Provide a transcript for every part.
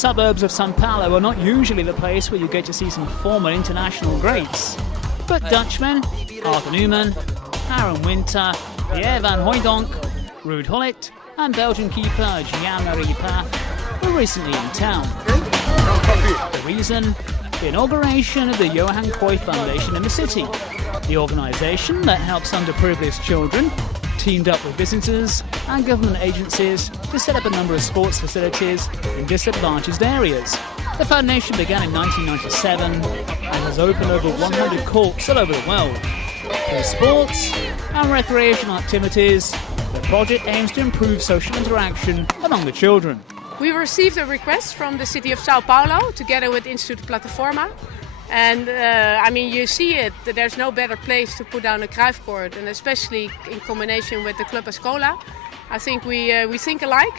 suburbs of São Paulo are not usually the place where you get to see some former international greats. But Dutchmen, Arthur Newman, Aaron Winter, Pierre van Hooijdonk, Ruud Gullit and Belgian keeper Jean-Marie Pfaff were recently in town. The reason? The inauguration of the Johan Cruyff Foundation in the city. The organisation that helps underprivileged children teamed up with businesses and government agencies to set up a number of sports facilities in disadvantaged areas. The foundation began in 1997 and has opened over 100 courts all over the world. Through sports and recreational activities, the project aims to improve social interaction among the children. We received a request from the city of Sao Paulo together with Institute Plataforma. And you see it, there's no better place to put down a Cruyff court, and especially in combination with the Club Escola. I think we think alike,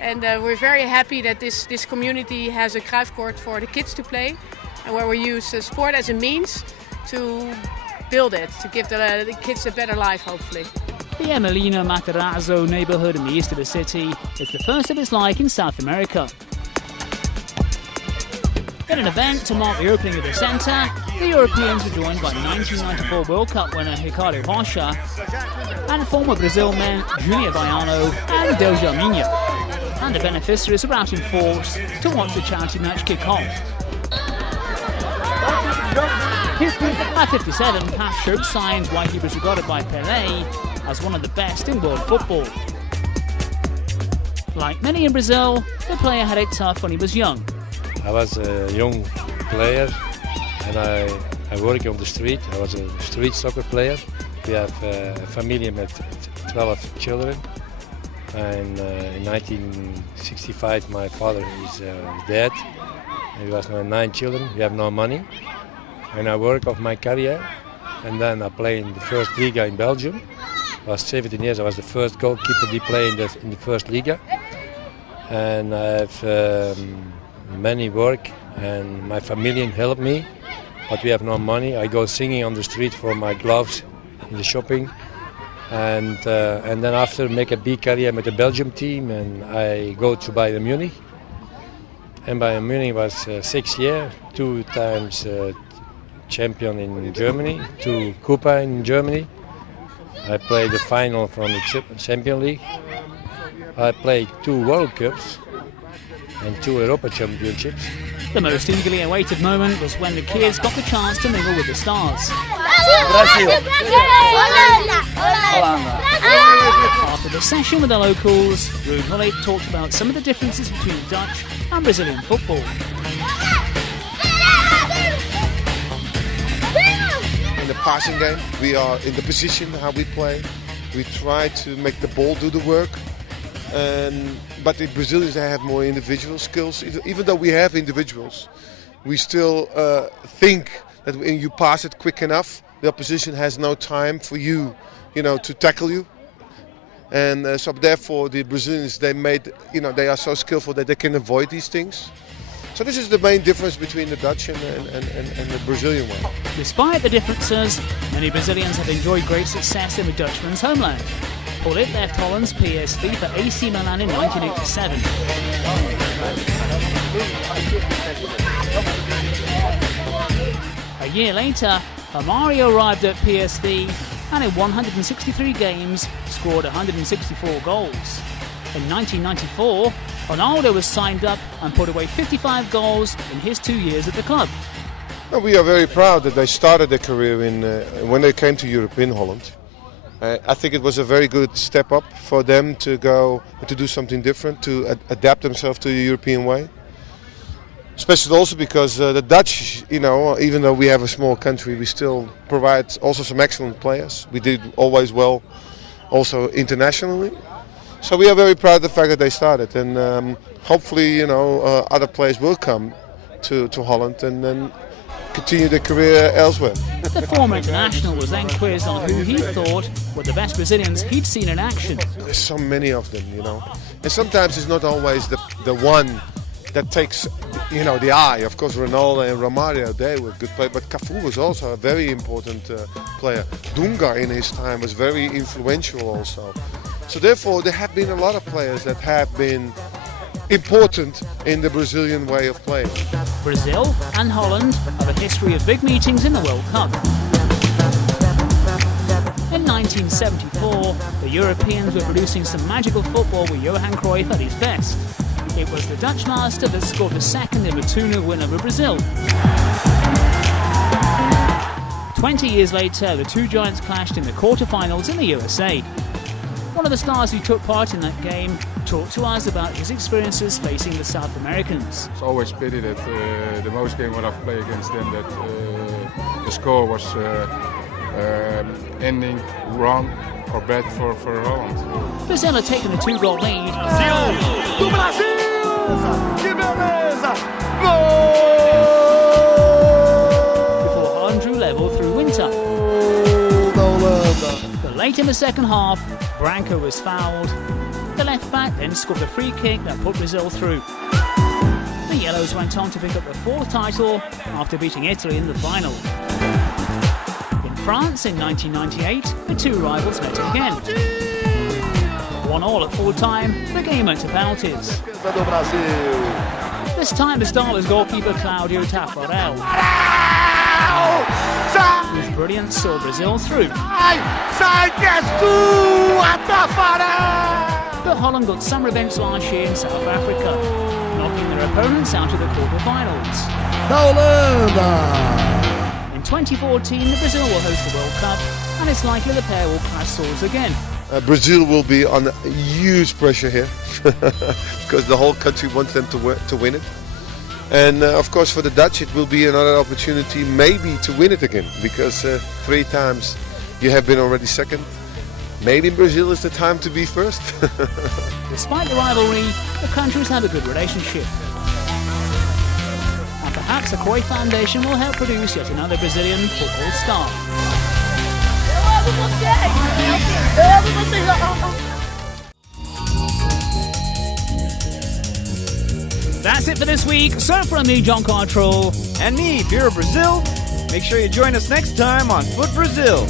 and we're very happy that this community has a Cruyff court for the kids to play, and where we use sport as a means to build it, to give the kids a better life, hopefully. The Emilino Matarazzo neighbourhood in the east of the city is the first of its like in South America. In an event to mark the opening of the centre, the Europeans were joined by 1994 World Cup winner Ricardo Rocha and former Brazil men Junior Baiano and Del Jaminha. And the beneficiaries were out in force to watch the charity match kick off. At 57, Pfaff showed signs why he was regarded by Pelé as one of the best in world football. Like many in Brazil, the player had it tough when he was young. I was a young player and I worked on the street. I was a street soccer player. We have a family with 12 children. And in 1965 my father is dead. He was 9 children. We have no money. And I work off my career. And then I play in the first Liga in Belgium. I was 17 years. I was the first goalkeeper to play in the first Liga. And I have many work, and my family help me, but we have no money. I go singing on the street for my gloves in the shopping, and then after make a big career with the Belgium team, and I go to Bayern Munich. And Bayern Munich was 6 years, 2 times champion in Germany, 2 Copa in Germany. I played the final from the Champions League. I played 2 World Cups and 2 Europa Championships. The most eagerly awaited moment was when the kids got the chance to mingle with the stars. Brazil. After the session with the locals, Ruud Gullit talked about some of the differences between Dutch and Brazilian football. In the passing game, we are in the position how we play. We try to make the ball do the work. But the Brazilians, they have more individual skills. Even though we have individuals, we still think that when you pass it quick enough, the opposition has no time for you, to tackle you. And so therefore the Brazilians, they are so skillful that they can avoid these things. So this is the main difference between the Dutch and the Brazilian one. Despite the differences, many Brazilians have enjoyed great success in the Dutchman's homeland. Gullit left Holland's PSV for AC Milan in 1987. A year later, Romario arrived at PSV and in 163 games scored 164 goals. In 1994, Ronaldo was signed up and put away 55 goals in his 2 years at the club. Well, we are very proud that they started their career when they came to Europe in Holland. I think it was a very good step up for them to go to do something different, to adapt themselves to the European way. Especially also because the Dutch, even though we have a small country, we still provide also some excellent players. We did always well, also internationally. So we are very proud of the fact that they started, and hopefully, other players will come to Holland and then continue their career elsewhere. The former international was then quizzed on who he thought were the best Brazilians he'd seen in action. There's so many of them, and sometimes it's not always the one that takes, the eye. Of course, Ronaldo and Romario, they were good players, but Cafu was also a very important player. Dunga in his time was very influential also. So therefore, there have been a lot of players that have been important in the Brazilian way of playing. Brazil and Holland have a history of big meetings in the World Cup. In 1974, the Europeans were producing some magical football with Johan Cruyff at his best. It was the Dutch master that scored the second in a 2-0 win over Brazil. 20 years later, the two giants clashed in the quarter-finals in the USA. One of the stars who took part in that game talked to us about his experiences facing the South Americans. It's always pity that the most game when I've played against them that the score was ending wrong or bad for Holland. Brazil had taken a 2-goal lead. Do Brasil! Que beleza! Before Holland drew level through winter. But late in the second half, Branco was fouled. The left back then scored a free kick that put Brazil through. The Yellows went on to pick up the fourth title after beating Italy in the final. In France in 1998, the two rivals met again. 1-1 at full time, the game went to penalties. This time the starless goalkeeper Claudio Taffarel, whose brilliance saw Brazil through. But Holland got some revenge last year in South Africa, knocking their opponents out of the quarter-finals. In 2014, Brazil will host the World Cup, and it's likely the pair will clash swords again. Brazil will be under huge pressure here because the whole country wants them to win it. And of course for the Dutch it will be another opportunity maybe to win it again, because 3 times you have been already second. Maybe Brazil is the time to be first. Despite the rivalry, the countries have a good relationship. And perhaps the Cruyff Foundation will help produce yet another Brazilian football star. That's it for this week. So from me, John Cartrell. And me, Beer Brazil. Make sure you join us next time on Foot Brazil.